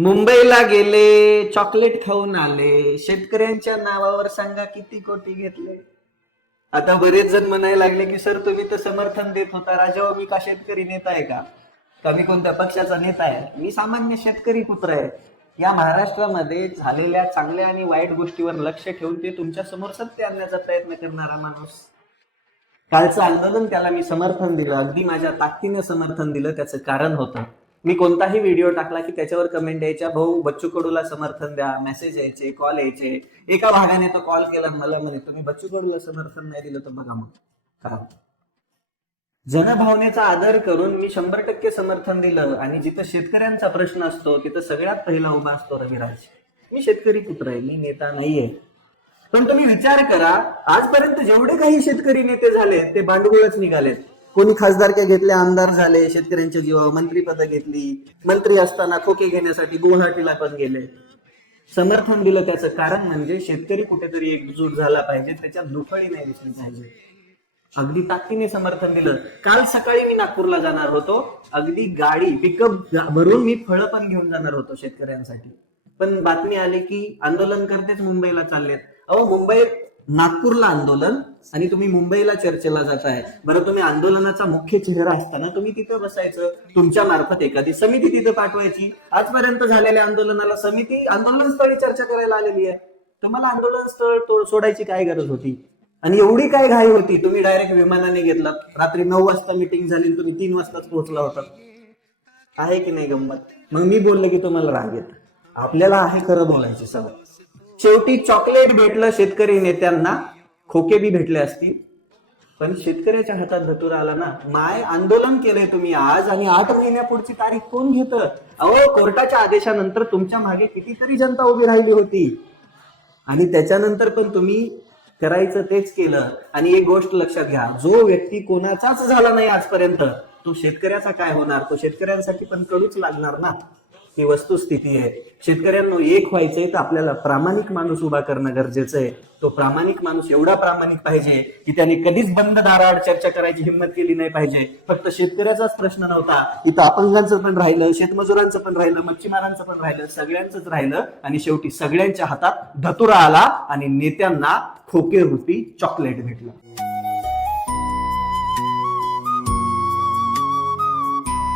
मुंबईला गेले चॉकलेट खाऊन आले. शेतकऱ्यांच्या नावावर सांगा किती कोटी घेतले. आता बरेच जण म्हणायला लागले की सर तुम्ही तर समर्थन देत होता. राजा मी का शेतकरी नेता आहे का? कमी मी कोणत्या पक्षाचा नेता आहे? मी सामान्य शेतकरी पुत्र आहे. या महाराष्ट्रामध्ये झालेल्या चांगल्या आणि वाईट गोष्टीवर लक्ष ठेवून ते तुमच्यासमोर सत्य आणण्याचा प्रयत्न करणारा माणूस. कालचं आंदोलन त्याला मी समर्थन दिलं. अगदी माझ्या ताकदीने समर्थन दिलं. त्याचं कारण होतं. मी कोणताही व्हिडिओ टाकला की त्याच्यावर कमेंट यायच्या. भाऊ बच्चू कडूला समर्थन द्या मेसेज यायचे कॉल यायचे. एका भागाने तो कॉल केला मला म्हणे तुम्ही बच्चू कडूला समर्थन नाही दिलं तर बघा मग. का जनभावनेचा आदर करून मी शंभर टक्के समर्थन दिलं आणि जिथं शेतकऱ्यांचा प्रश्न असतो तिथं सगळ्यात पहिला उभा असतो रविराज. मी शेतकरी पुत्र आहे मी नेता नाहीये. पण तुम्ही विचार करा आजपर्यंत जेवढे काही शेतकरी नेते झाले ते भांडवलच निघालेत. कोणी खासदारक्या घेतले आमदार झाले शेतकऱ्यांच्या जीवावर मंत्रीपद घेतली मंत्री असताना खोके घेण्यासाठी गुवाहाटीला पण गेले. समर्थन दिलं त्याचं कारण म्हणजे शेतकरी कुठेतरी एकजूट झाला पाहिजे त्याच्यात दुफळी नाही दिसली पाहिजे. अगदी ताकदीने समर्थन दिलं. काल सकाळी मी नागपूरला जाणार होतो. अगदी गाडी पिकअप भरून मी फळं पण घेऊन जाणार होतो शेतकऱ्यांसाठी. पण बातमी आली की आंदोलन करतेच मुंबईला चाललेत. अहो मुंबईत नागपूरला आंदोलन आणि तुम्ही मुंबईला चर्चेला जाताय बरं तुम्ही आंदोलनाचा मुख्य चेहरा असताना तुम्ही तिथं बसायचं तुमच्या मार्फत एखादी समिती तिथं पाठवायची. आजपर्यंत झालेल्या आंदोलनाला समिती आंदोलन स्थळी चर्चा करायला आलेली आहे. तुम्हाला आंदोलन स्थळ सोडायची काय गरज होती? आणि एवढी काय घाई होती? तुम्ही डायरेक्ट विमानाने घेतलात रात्री नऊ वाजता मिटिंग झाली तुम्ही तीन वाजताच पोहोचला होता. आहे की नाही गंमत? मग मी बोलले की तुम्हाला राग येत. आपल्याला आहे खरं बोलायची सवय शेवटी चॉकलेट भेटलं शेतकरी नेत्यांना. खोके बी भेटले असतील. पण शेतकऱ्याच्या हातात धतूर आला ना. माय आंदोलन केलंय तुम्ही आज आणि आठ महिन्या पुढची तारीख कोण घेत? अहो कोर्टाच्या आदेशानंतर तुमच्या मागे कितीतरी जनता उभी राहिली होती. आणि त्याच्यानंतर पण तुम्ही करायचं तेच केलं. आणि एक गोष्ट लक्षात घ्या जो व्यक्ती कोणाचाच झाला नाही आजपर्यंत तो शेतकऱ्याचा काय होणार? तो शेतकऱ्यांसाठी पण कडूच लागणार ना. ही वस्तुस्थिती आहे. शेतकऱ्यांना एक व्हायचंय तर आपल्याला प्रामाणिक माणूस उभा करणं गरजेचं आहे. तो प्रामाणिक माणूस एवढा प्रामाणिक पाहिजे की त्याने कधीच बंद दाराआड चर्चा करायची हिंमत केली नाही पाहिजे. फक्त शेतकऱ्याचाच प्रश्न नव्हता. इथं अपंगांचं पण राहिलं शेतमजुरांचं पण राहिलं मच्छीमारांचं पण राहिलं सगळ्यांचंच राहिलं आणि शेवटी सगळ्यांच्या हातात धतुरा आला आणि नेत्यांना खोके रुपी चॉकलेट भेटलं.